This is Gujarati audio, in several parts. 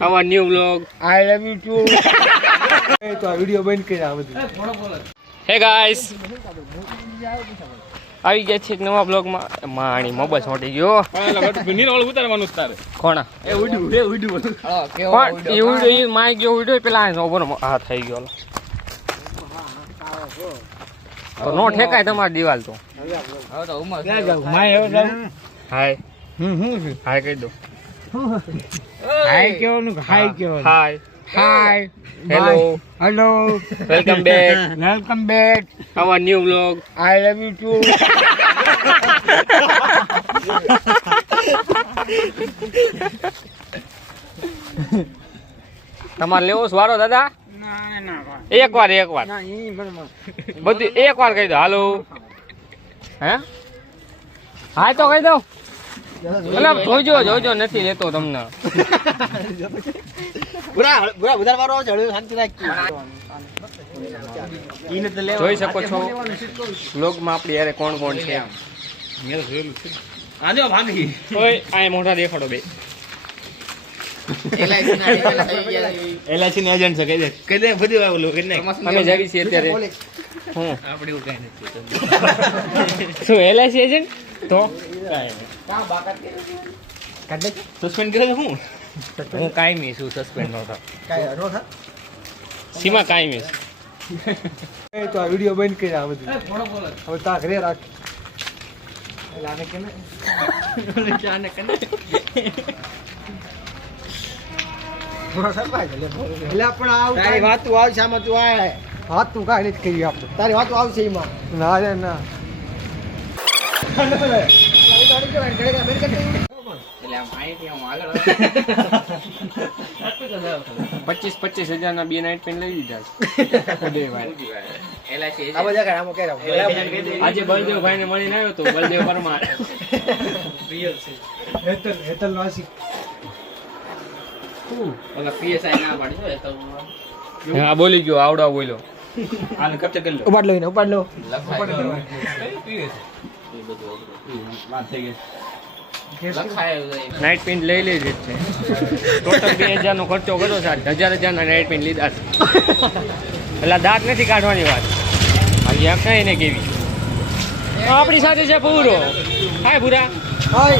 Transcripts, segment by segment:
our new vlog. I love you too. તો આ વિડિયો બંધ કરી આ બધું. Hey guys. આવી ગયા છે એક નવા બ્લોગ માં. માણી મોબાઈલ છોટી ગયો. નીનો વાળું ઉતારવાનું જ તારે. કોણા? એ ઉડ્યું. હા કેવો ઉડ્યો? એ ઉડ્યો એ માઈ ગયો ઉડ્યો પેલા આ ઓવર આ થઈ ગયો. તો નો ઠેકાય તમારી દિવાલ તો. હવે તો ઉમર ક્યાં જાવ? માય હવે જાવ. હાય. હાય કહી દો. હાય કેવાનું હાય કેવાનું. હાય. હાય. Hello. Hello. Welcome back. Welcome back. Our new vlog. I love you too. તમારે લેવો સ્વારો દાદા? એક વાર બધી એક વાર કહી દો. હાલો હે હા તો કહી દો. જોજો નથી લેતો તમને. જોઈ શકો છો વ્લોગમાં આપણી યારે કોણ કોણ છે. આ મોટા દેખાડો બે. એલઆઈસી ના એજન્ટ છે કહી દે બધી ઓલું કરી નાખ. અમે જવી છીએ અત્યારે. હું આપણે એવું કઈ નથી. શું એલઆઈસી એજન્ટ તો સસ્પેન્ડ કરે હું કાયમી છું. સસ્પેન્ડ નો થા સીમા કાયમી. તો આ વિડિયો બંધ કરી આ બધું. હવે તા ઘરે રાખ. લાને કે ને ચાને કે ને એટલે પણ આવ તારી વાત તું આવશે આમાં તું આય વાત તું કાઈ નથી કરી આપણે તારી વાત આવશે એમાં ના રે ના 25,000 ના બે નાઈટ પેન લઈ લીધા. આજે બળદેવભાઈ ને મળીને આવ્યો તો બળદેવ પરમાર. હેતલ વાસી હા બોલી ગયો આવડા બોલ્યો. ઉપાડ લો ઉપાડ લો. નાઇટ પેન્ટ લઈ લીધી છે. ટોટલ 2,000 નો ખર્ચો કર્યો છે. 1,000 ના નાઇટ પેન્ટ લીધા છે. એટલે દાંત નથી કાઢવાની વાત. આ કઈ ને કેવી આપણી સાથે છે પૂરો. હાય ભૂરા. Hi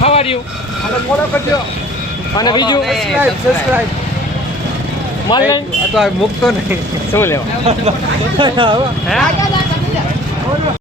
how are you? અને ફોલો કરજો અને બીજું સબસ્ક્રાઇબ માલ તો મુકતો નહીં. શું લેવા?